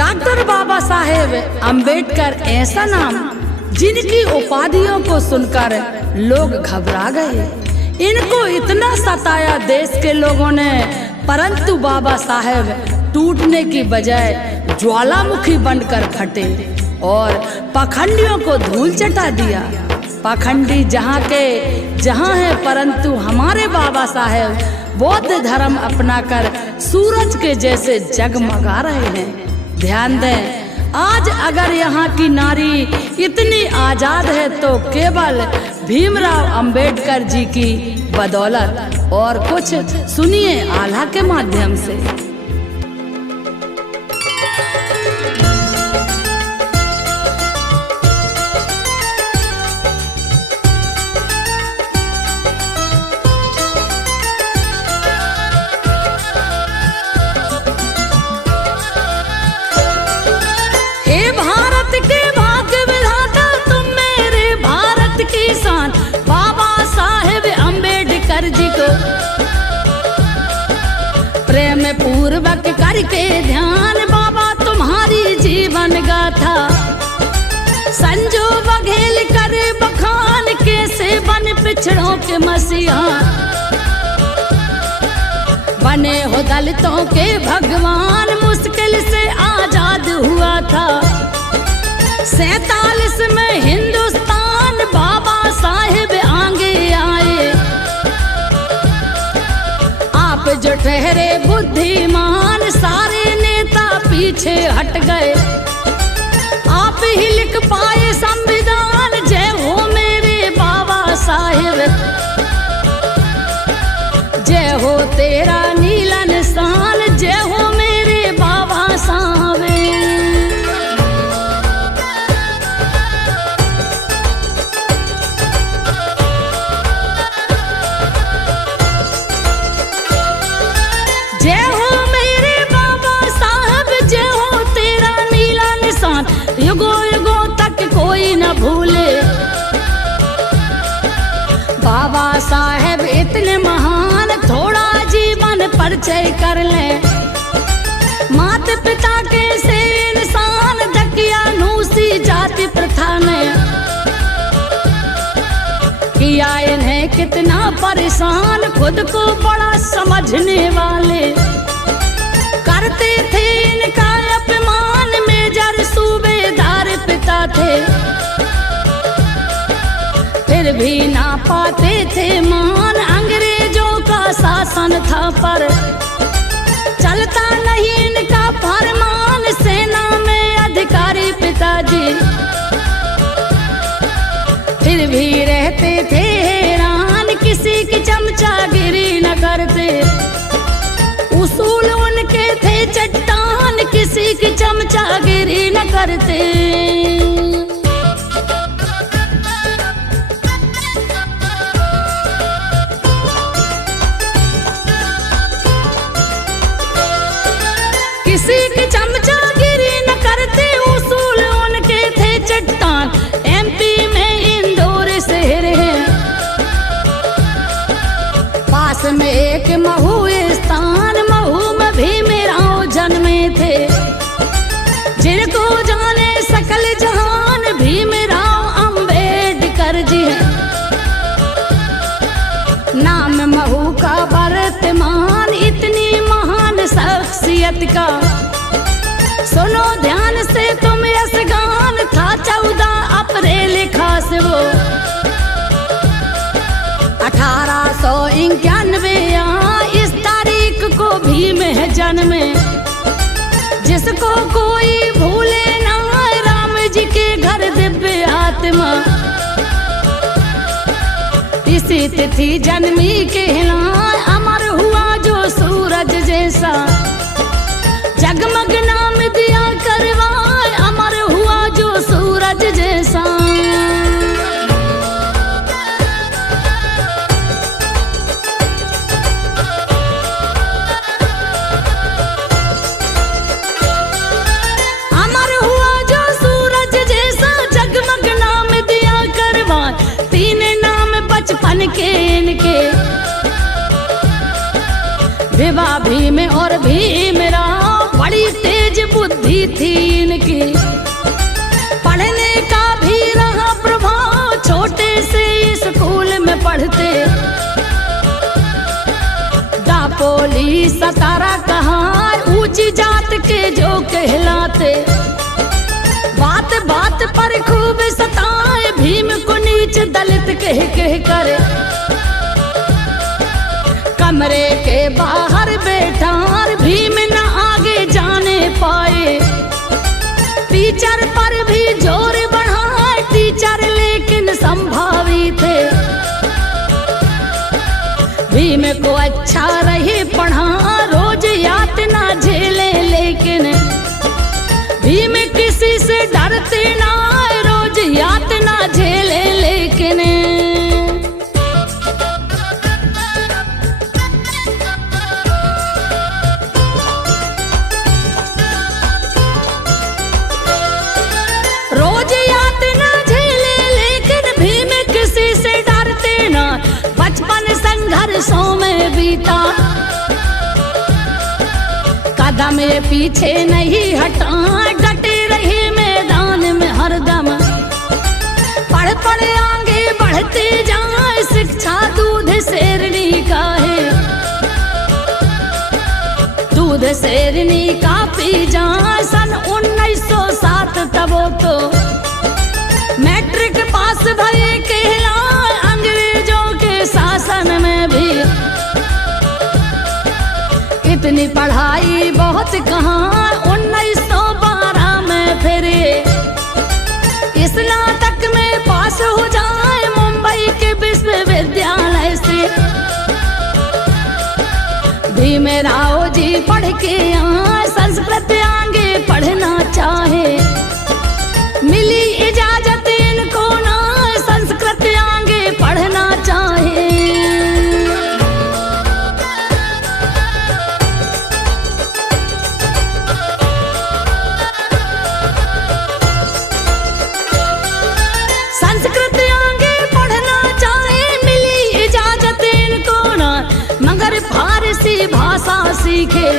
Doctor Baba Saheb Ambedkar ऐसा नाम जिनकी उपाधियों को सुनकर लोग घबरा गए। इनको इतना सताया देश के लोगों ने, परंतु बाबा साहेब टूटने की बजाय ज्वालामुखी बनकर फटे और पाखंडियों को धूल चटा दिया। पाखंडी जहाँ के जहाँ है, परंतु हमारे बाबा साहेब बौद्ध धर्म अपनाकर सूरज के जैसे जगमगा रहे हैं। ध्यान दें, आज अगर यहाँ की नारी इतनी आजाद है तो केवल भीमराव अंबेडकर जी की बदौलत। और कुछ सुनिए आल्हा के माध्यम से। प्रेम पूर्वक करके ध्यान बाबा तुम्हारी जीवन गाथा, संजो बघेल कर बखान कैसे बन पिछड़ों के मसीहा, बने हो दलितों के भगवान, मुश्किल से आजाद हुआ था 47 में हिंदुस्तान, बाबा साहेब आगे आए। आप जो ठहरे बुद्धिमान, सारे नेता पीछे हट गए। आप ही लिख पाए संविधान, जय हो मेरे बाबा साहेब, जय हो तेरा नीला निशान, जय हो मेरे बाबा साहेब। जय हो मेरे बाबा साहब, जय हो तेरा नीला निशान, युगों युगों तक कोई न भूले। बाबा साहेब इतने महान, थोड़ा जीवन परिचय कर ले। माता पिता के से इंसान, दकियानूसी जाति प्रथा ने किया इन्हें कितना परेशान। खुद को बड़ा समझने वाले करते थे इनका अपमान, मेजर सूबेदार पिता थे, फिर भी ना पाते थे मान। अंग्रेजों का शासन था पर चलता नहीं इनका फरमान, सेना में अधिकारी पिताजी फिर भी रहते थे हैरान, किसी की चमचागिरी न करते, उसूल उनके थे चट्टान, किसी की चमचागिरी न करते। किसी की चमचागिरी न करते, उसूल उनके थे चट्टान। एमपी में इंदौर शहर है, पास में एक महू स्थान, महू में भीमराव जन्मे थे, जिनको जाने सकल जहान, भीमराव अंबेडकर जी है। नाम महू का वर्तमान, इतनी महान शख्सियत का सुनो ध्यान से तुम यस गान था। 14 अप्रैल खास वो 1891 इस तारीख को भीम है जन्मे, जिसको कोई भूले ना, राम जी के घर दिव्य आत्मा। इसी तिथि जन्मी कहलाए, अमर हुआ जो सूरज जैसा, जगमग नाम दिया करवाए, अमर हुआ जो सूरज जैसा। अमर हुआ जो सूरज जैसा, जगमग नाम दिया करवाए, 3 नाम बचपन के इनके, विवाह भीम और भीमराव, बड़ी तेज बुद्धि थी कोई सतारा कहाँ ऊंची जात के जो कहलाते, बात बात पर खूब सताए भीम को नीच दलित कह कर। कमरे के बाहर बैठा भीम न आगे जाने पाए, टीचर पर भी जोर बढ़ाए टीचर लेकिन संभावी थे। भीम को अच्छा रहे पढ़ा रोज यातना झेले, लेकिन भीम किसी से डरते ना रोज यातना झेले, लेकिन रोज यातना झेले लेकिन भीम किसी से डरते ना। बचपन संघर्षों में बीता कदम पीछे नहीं हटा, डटे रहे मैदान में हरदम। पढ़ पढ़ आगे बढ़ते जाए शिक्षा दूध शेरनी का है, दूध शेरनी का पी जाए। सन 1907 तब तो मैट्रिक पास भरे कहलाए, अंग्रेजों के शासन में भी इतनी पढ़ाई बहुत कहाँ। 1912 में फिर स्नातक में पास हो जाए मुंबई के विश्वविद्यालय से। भीमराव जी पढ़ के यहाँ संस्कृत आगे पढ़ना चाहे, मिली इजाजत इनको ना संस्कृत आगे पढ़ना चाहे। संस्कृत आगे पढ़ना चाहे, मिली इजाजत इनको ना, मगर फारसी भाषा सीखे